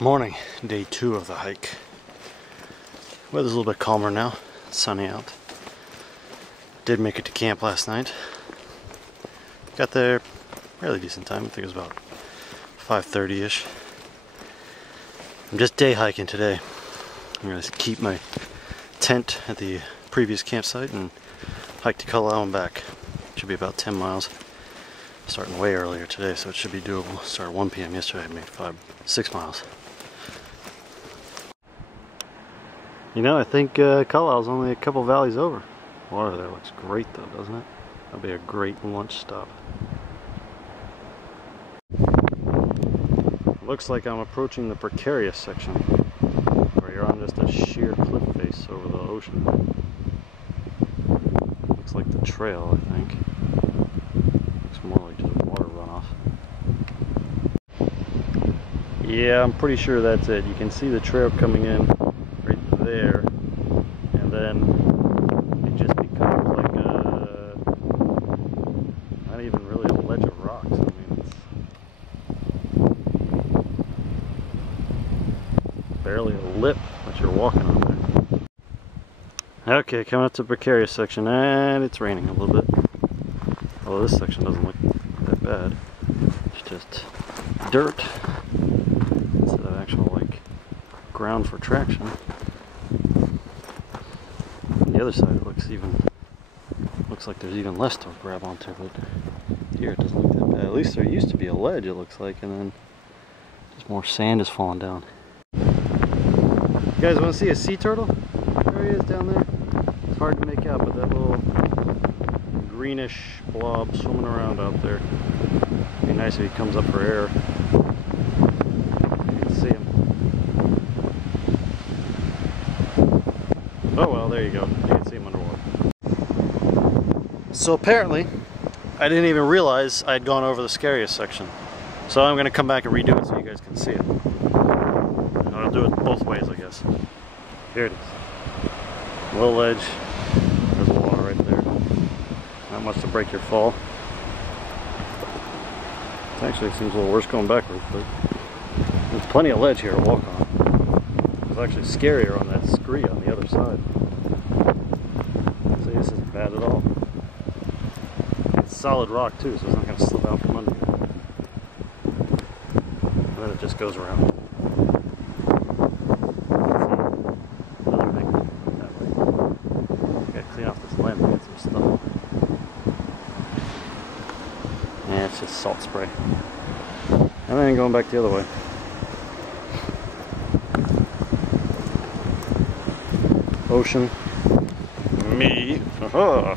Morning, day 2 of the hike. Weather's a little bit calmer now, it's sunny out. Did make it to camp last night. Got there fairly decent time, I think it was about 5:30ish. I'm just day hiking today. I'm going to keep my tent at the previous campsite and hike to Kalalau and back. Should be about 10 miles. Starting way earlier today, so it should be doable. Started at 1 p.m. yesterday, I made 6 miles. You know, I think Kalau's only a couple valleys over. Water there looks great though, doesn't it? That'll be a great lunch stop. Looks like I'm approaching the precarious section, where you're on just a sheer cliff face over the ocean. Looks like the trail, I think. Looks more like just water runoff. Yeah, I'm pretty sure that's it. You can see the trail coming in right there, and then it just becomes like a, not even really a ledge of rocks. I mean, it's barely a lip that you're walking on there. Okay, coming up to the precarious section, and it's raining a little bit. Although this section doesn't look that bad. It's just dirt instead of actual like ground for traction. On the other side it looks like there's even less to grab onto, but here it doesn't look that bad. At least there used to be a ledge, it looks like, and then just more sand is falling down. You guys want to see a sea turtle? There he is down there. It's hard to make out, but that little greenish blob swimming around out there. It'd be nice if he comes up for air. You can see him. Oh well, there you go. You can see him underwater. So apparently, I didn't even realize I had gone over the scariest section. So I'm going to come back and redo it so you guys can see it. And I'll do it both ways, I guess. Here it is. Little ledge. There's water right there. Not much to break your fall. It actually seems a little worse going backwards, but there's plenty of ledge here to walk on. It's actually scarier on that scree on the other side. See, this isn't bad at all. It's solid rock too, so it's not going to slip out from under you. And then it just goes around. Another big that way. Gotta clean off this lens and get some stuff. Yeah, it's just salt spray. And then going back the other way. Ocean. Me. Haha.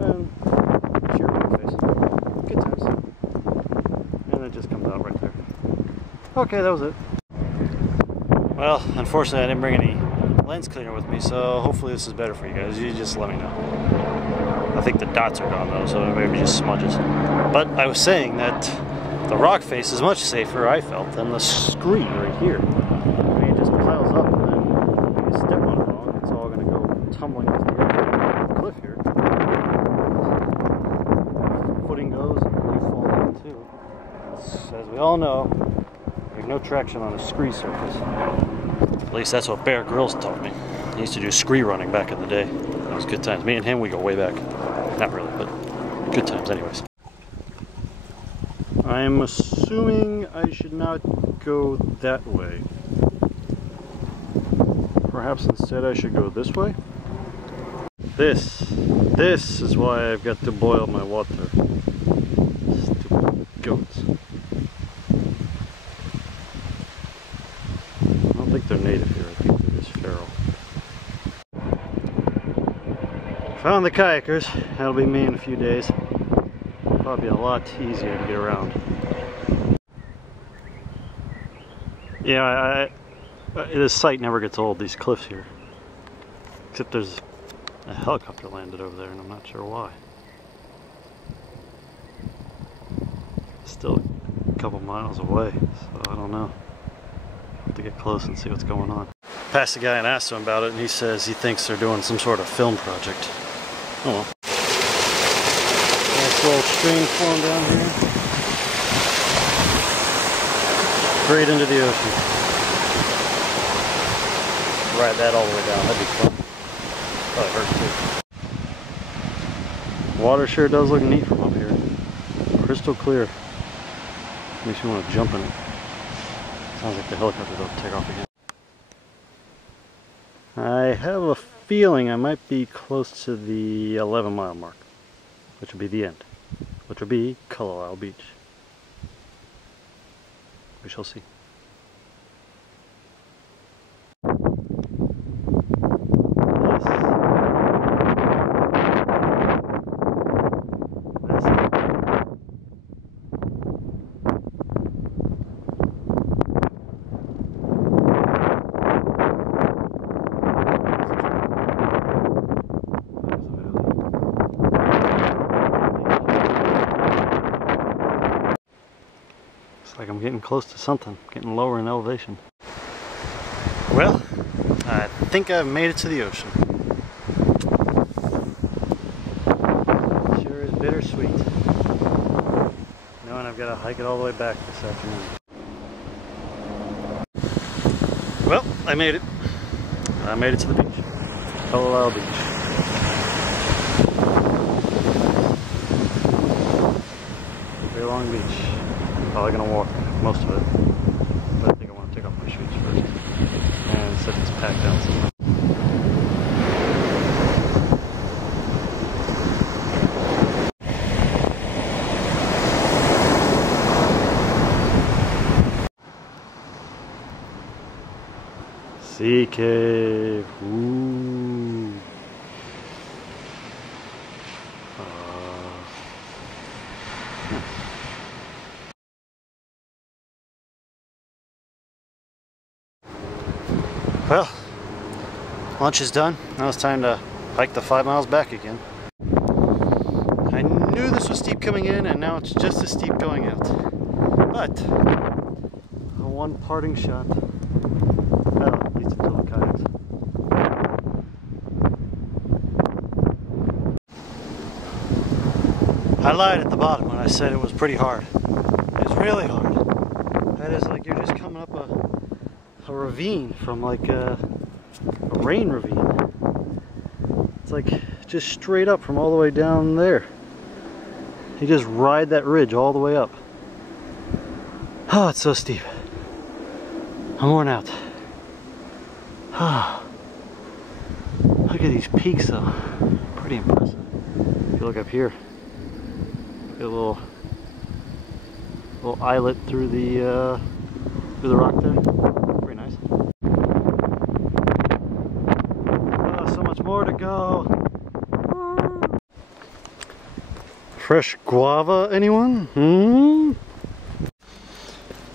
And sheer rock face. Good times. And it just comes out right there. Okay, that was it. Well, unfortunately I didn't bring any lens cleaner with me, so hopefully this is better for you guys. You just let me know. I think the dots are gone though, so maybe just smudges. But I was saying that the rock face is much safer, I felt, than the scree right here. I mean, it just piles up, and then if you step on it wrong, it's all going to go tumbling off the edge of the cliff here. Footing goes, and you fall down too. As we all know, there's no traction on a scree surface. At least that's what Bear Grylls taught me. He used to do scree running back in the day. That was good times. Me and him, we go way back. Not really, but good times anyways. I'm assuming I should not go that way. Perhaps instead I should go this way? This is why I've got to boil my water. Stupid goats. I don't think they're native here, I think they're just feral. Found the kayakers. That'll be me in a few days. Probably a lot easier to get around. Yeah, this site never gets old, these cliffs here. Except there's a helicopter landed over there and I'm not sure why. It's still a couple miles away, so I don't know. I'll have to get close and see what's going on. Passed the guy and asked him about it, and he says he thinks they're doing some sort of film project. Oh well. Nice little stream flowing down here. Straight into the ocean. ride that all the way down. That'd be fun. Probably hurt too. Water sure does look neat from up here. Crystal clear. Makes you want to jump in it. Sounds like the helicopter's about to take off again. I have a feeling I might be close to the 11-mile mark, which will be the end, which will be Kalalau Beach. We shall see. Like I'm getting close to something, getting lower in elevation. Well, I think I've made it to the ocean. Sure is bittersweet, knowing I've got to hike it all the way back this afternoon. Well, I made it. I made it to the beach. Kalalau Beach. Very long beach. Probably gonna walk most of it, but I think I want to take off my shoes first and set this pack down somewhere. Sea cave. Ooh. Well, lunch is done. Now it's time to hike the 5 miles back again. I knew this was steep coming in, and now it's just as steep going out. But one parting shot. Well, at least until the kayaks. I lied at the bottom when I said it was pretty hard. It's really hard. That is like you're just coming up a ravine from like a rain ravine. It's like just straight up from all the way down there. You just ride that ridge all the way up. Oh, it's so steep. I'm worn out. Look at these peaks though. Pretty impressive. If you look up here, get a little islet through the rock there. Pretty nice. Oh, so much more to go. Fresh guava, anyone?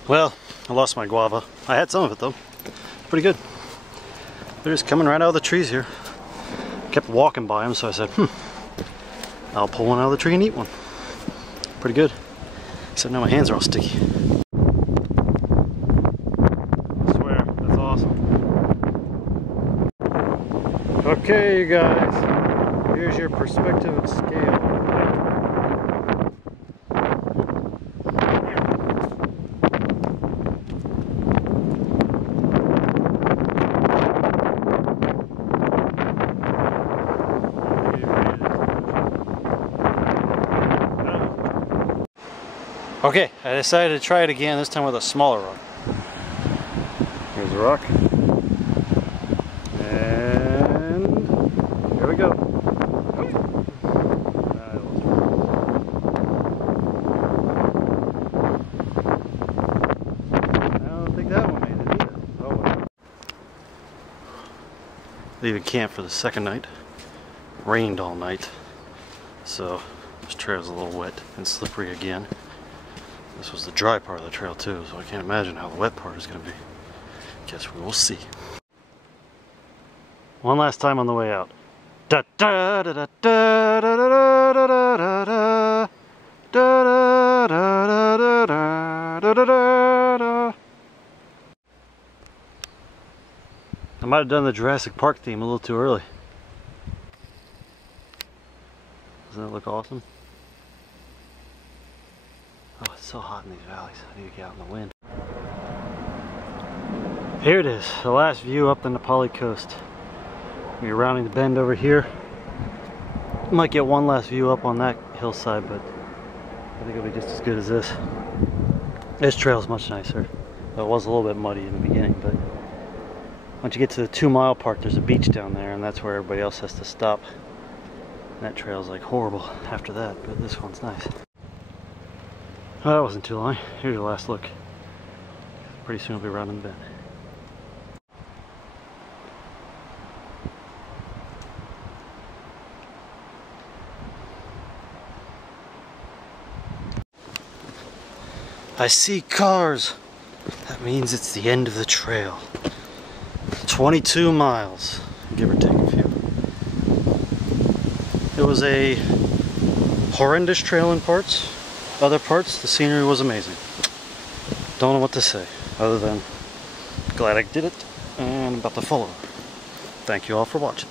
Well, I lost my guava. I had some of it though. Pretty good. They're just coming right out of the trees here. Kept walking by them, so I said, I'll pull one out of the tree and eat one. Pretty good. Except now my hands are all sticky. I swear, that's awesome. Okay, you guys. Here's your perspective and scale. Okay, I decided to try it again, this time with a smaller rock. Here's the rock. And here we go. I don't think that one made it either. Oh well. Leaving camp for the second night. Rained all night, so this trail's a little wet and slippery again. This was the dry part of the trail too, so I can't imagine how the wet part is going to be. Guess we will see. One last time on the way out. Da da da da da da da da da da da da da. I might have done the Jurassic Park theme a little too early. Doesn't that look awesome? Oh, it's so hot in these valleys. I need to get out in the wind. Here it is, the last view up the Nepali coast. We're rounding the bend over here. Might get one last view up on that hillside, but I think it'll be just as good as this. This trail's much nicer. It was a little bit muddy in the beginning, but once you get to the 2 mile part, there's a beach down there, and that's where everybody else has to stop. That trail's like horrible after that, but this one's nice. Oh, that wasn't too long. Here's your last look. Pretty soon we'll be rounding the bend. I see cars. That means it's the end of the trail. 22 miles, give or take a few. It was a horrendous trail in parts. Other parts, the scenery was amazing. Don't know what to say, other than glad I did it and I'm about to follow. Thank you all for watching.